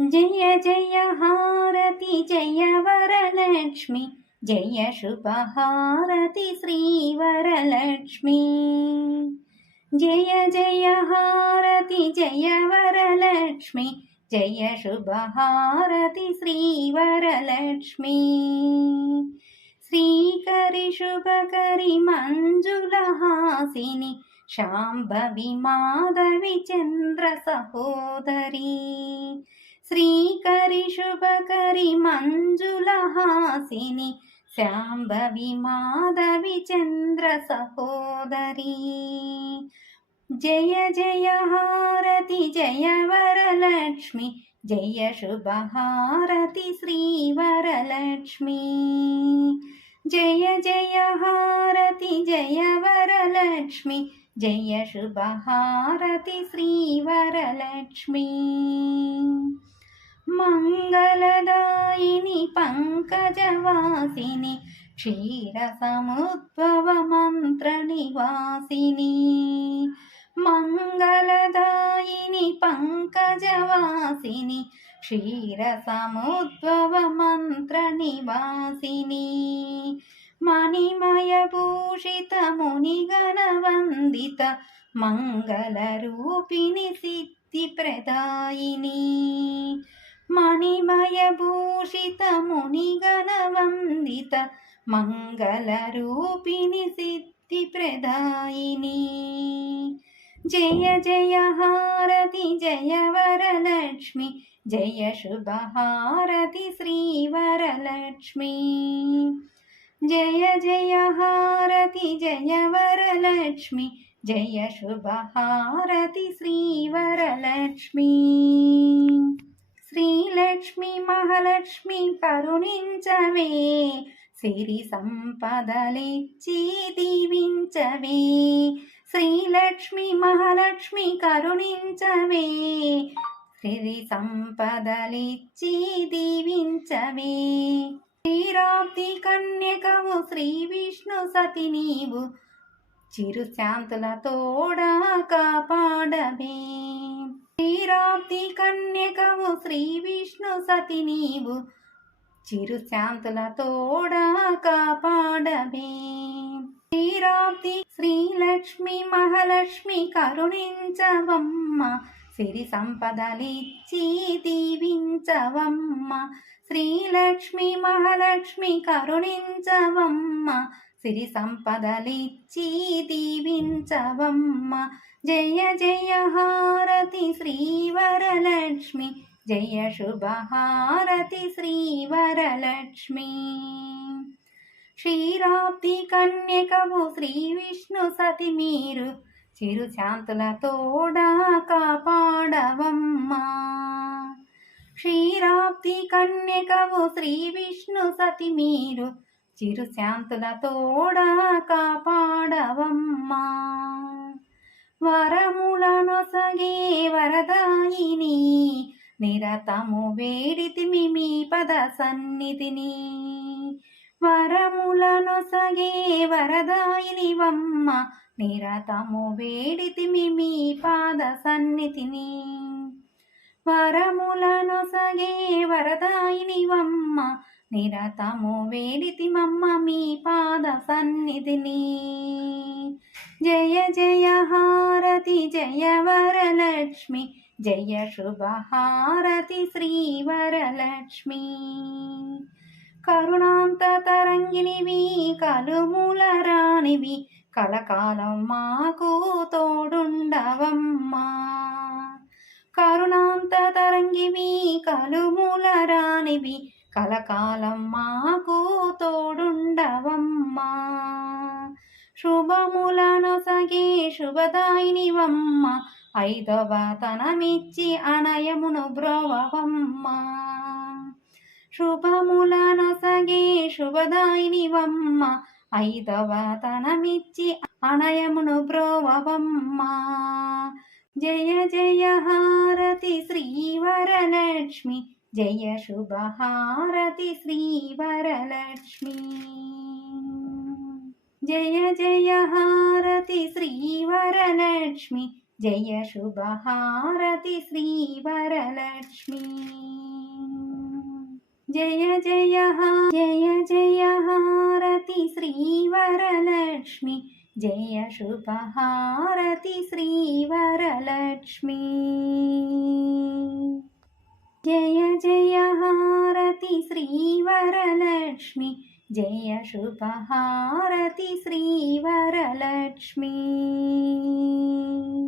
जय जय हारति जय वरलक्ष्मि। जय शुभहारति श्रीवरलक्ष्मी जय जय हारति जय वरलक्ष्मि। जयवरलक्ष्मि जयशुभहारति श्रीवरलक्ष्मी मञ्जुलहासिनि शाम्भवि माधवि चन्द्रसहोदरी శ్రీకరి శుభకరి మంజులహాసిని శాంభవి మాధవి చంద్ర సహోదరి. జయ జయ హారతి జయ వరలక్ష్మి జయ శుభహారతి శ్రీ వరలక్ష్మి జయ జయ హారతి జయ వరలక్ష్మి జయ శుభహారతి శ్రీ मङ्गलदायिनि पङ्कजवासिनि क्षीरसमुद्भवमन्त्रनिवासिनि मङ्गलदायिनि पङ्कजवासिनि क्षीरसमुद्भवमन्त्रनिवासिनि मणिमयभूषितमुनिगणवन्दित मङ्गलरूपिणि सिद्धिप्रदायिनी मणिमयभूषितमुनिगणवन्दित मङ्गलरूपिणि सिद्धिप्रदायिनी। जय जय हारति जय वरलक्ष्मि जय शुभहारति श्रीवरलक्ष्मी। जय जय हारति जय वरलक्ष्मि जय शुभहारति श्रीवरलक्ष्मी। శ్రీ శ్రీలక్ష్మి మహాలక్ష్మి కరుణించవే సిరి సంపదలిచ్చి దీవించవే. శ్రీలక్ష్మి మహాలక్ష్మి కరుణించవే సిరి సంపదలిచ్చి దీవించవే. శ్రీరాబ్ది కన్యకవు శ్రీ విష్ణు సతి నీవు చిరుశాంతుల తోడా కాపాడవే. శ్రీరాబ్ది కన్యకవు శ్రీ విష్ణు సతి నీవు. చిరుశాంతుల తోడా కాపాడవే శ్రీరాబ్ది శ్రీలక్ష్మి మహాలక్ష్మి కరుణించవమ్మ. సిరి సంపదలిచ్చి దీవించవమ్మ. శ్రీలక్ష్మి మహాలక్ష్మి కరుణించవమ్మ. సిరి సంపదలిచ్చి దీవించవమ్మ జయ జయ హారతి శ్రీ వరలక్ష్మి జయ శుభహారతి శ్రీ వరలక్ష్మి క్షీరాబ్ది కన్యకవు శ్రీ విష్ణు సతి మీరు. చిరుశాంతుల తోడా కాపాడవమ్మా. క్షీరాబ్ది కన్యకవు శ్రీ విష్ణు సతి మీరు. చిరుశాంతుల తోడా కాపాడవమ్మా వరములనొసగే వరదాయిని నిరతము వేడితిమి మీ పద సన్నిధిని. వరములనొసగే వరదాయిని వమ్మ నిరతము వేడితిమి మీ పాద సన్నిధిని. వరములనొసగే వరదాయిని నిరతము వేడితి మమ్మ మీ పాద సన్నిధిని. జయ జయ హారతి జయ వరలక్ష్మి జయ శుభహారతి శ్రీ వరలక్ష్మి. కరుణాంత తరంగినివి కలుమూల రానివి కలకాలం మాకు తోడుండవమ్మా. కరుణాంత తరంగివి కలుమూల రానివి కలకాలం మాకు తోడుండవమ్మా. శుభములను సగి శుభదాయినివమ్మ. ఐదవ తనమిచ్చి అనయమును బ్రోవమ్మ శుభములనొసగే శుభదాయినివమ్మ. ఐదవ తనమిచ్చి అనయమును బ్రోవమ్మ జయ జయ హారతి శ్రీవరలక్ష్మి. జయ శుభహారతి శ్రీ వరలక్ష్మి జయ జయ హారతి శ్రీ వరలక్ష్మి జయ శుభహారతి శ్రీ వరలక్ష్మి జయ జయ జయ జయ హారతి శ్రీవరలక్ష్మి. జయ శుభహారతి శ్రీవరలక్ష్మి. जय जय हारति श्रीवरलक्ष्मि। जय शुभहारति श्रीवरलक्ष्मी।